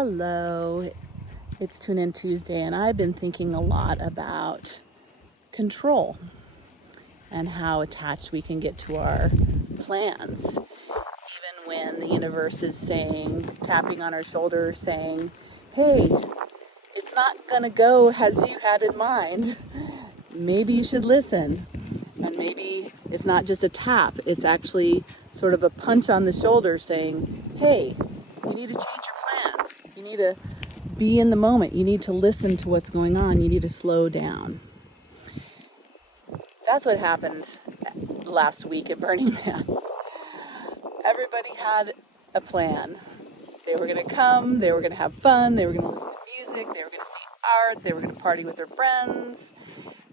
Hello, it's Tune In Tuesday, and I've been thinking a lot about control and how attached we can get to our plans. Even when the universe is saying, tapping on our shoulder, saying, hey, it's not going to go as you had in mind. Maybe you should listen. And maybe it's not just a tap, it's actually sort of a punch on the shoulder saying, hey, you need to change your plans. You need to be in the moment. You need to listen to what's going on. You need to slow down. That's what happened last week at Burning Man. Everybody had a plan. They were going to come, they were going to have fun, they were going to listen to music, they were going to see art, they were going to party with their friends.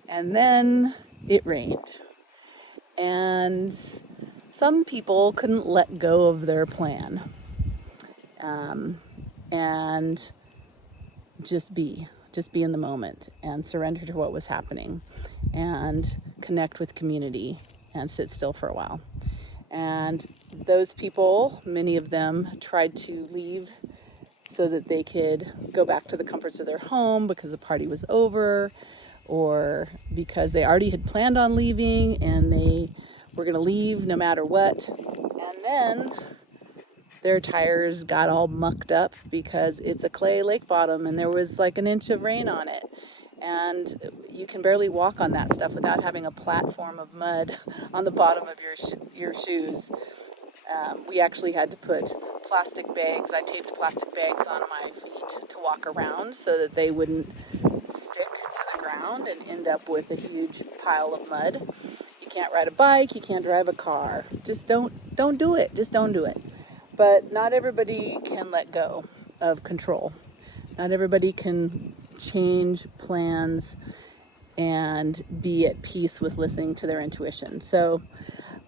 And then it rained. And some people couldn't let go of their plan. And just be in the moment and surrender to what was happening and connect with community and sit still for a while. And those people, many of them, tried to leave so that they could go back to the comforts of their home because the party was over, or because they already had planned on leaving and they were going to leave no matter what. And then their tires got all mucked up because it's a clay lake bottom and there was like an inch of rain on it. And you can barely walk on that stuff without having a platform of mud on the bottom of your shoes. We actually had to put plastic bags. I taped plastic bags on my feet to walk around so that they wouldn't stick to the ground and end up with a huge pile of mud. You can't ride a bike. You can't drive a car. Just don't do it. Just don't do it. But not everybody can let go of control. Not everybody can change plans and be at peace with listening to their intuition. So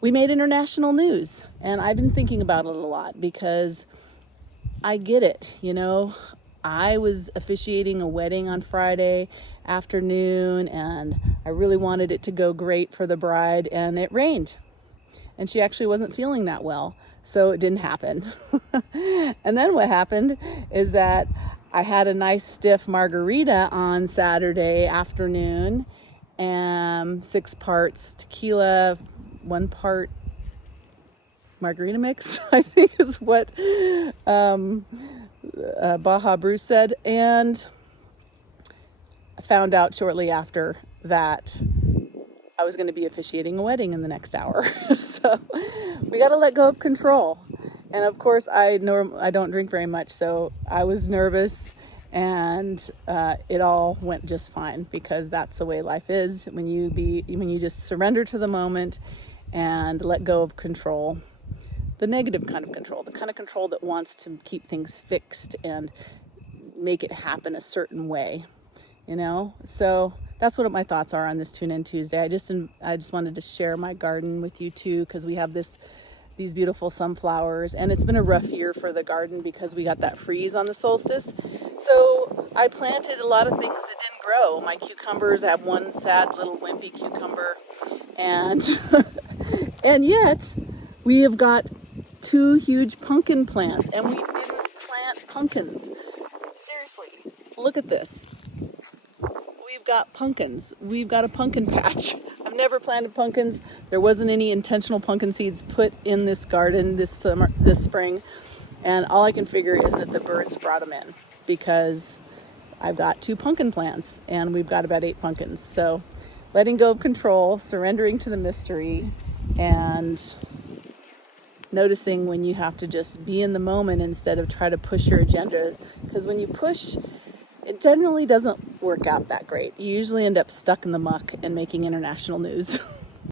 we made international news, and I've been thinking about it a lot because I get it. You know, I was officiating a wedding on Friday afternoon, and I really wanted it to go great for the bride, and it rained. And she actually wasn't feeling that well, so it didn't happen. And then what happened is that I had a nice stiff margarita on Saturday afternoon, and 6 parts tequila, 1 part margarita mix, I think is what Baja Bruce said. And I found out shortly after that I was going to be officiating a wedding in the next hour. So we got to let go of control. And of course, I don't drink very much, so I was nervous, and it all went just fine because that's the way life is. When you just surrender to the moment and let go of control, the negative kind of control, the kind of control that wants to keep things fixed and make it happen a certain way, you know. So that's what my thoughts are on this Tune In Tuesday. I just wanted to share my garden with you too, because we have these beautiful sunflowers, and it's been a rough year for the garden because we got that freeze on the solstice. So I planted a lot of things that didn't grow. My cucumbers, I have one sad little wimpy cucumber, and and yet we have got 2 huge pumpkin plants, and we didn't plant pumpkins. Seriously, look at this. We've got pumpkins. We've got a pumpkin patch. I've never planted pumpkins. There wasn't any intentional pumpkin seeds put in this garden this spring. And all I can figure is that the birds brought them in because I've got 2 pumpkin plants and we've got about 8 pumpkins. So letting go of control, surrendering to the mystery, and noticing when you have to just be in the moment instead of try to push your agenda. Because when you push, it generally doesn't work out that great. You usually end up stuck in the muck and making international news.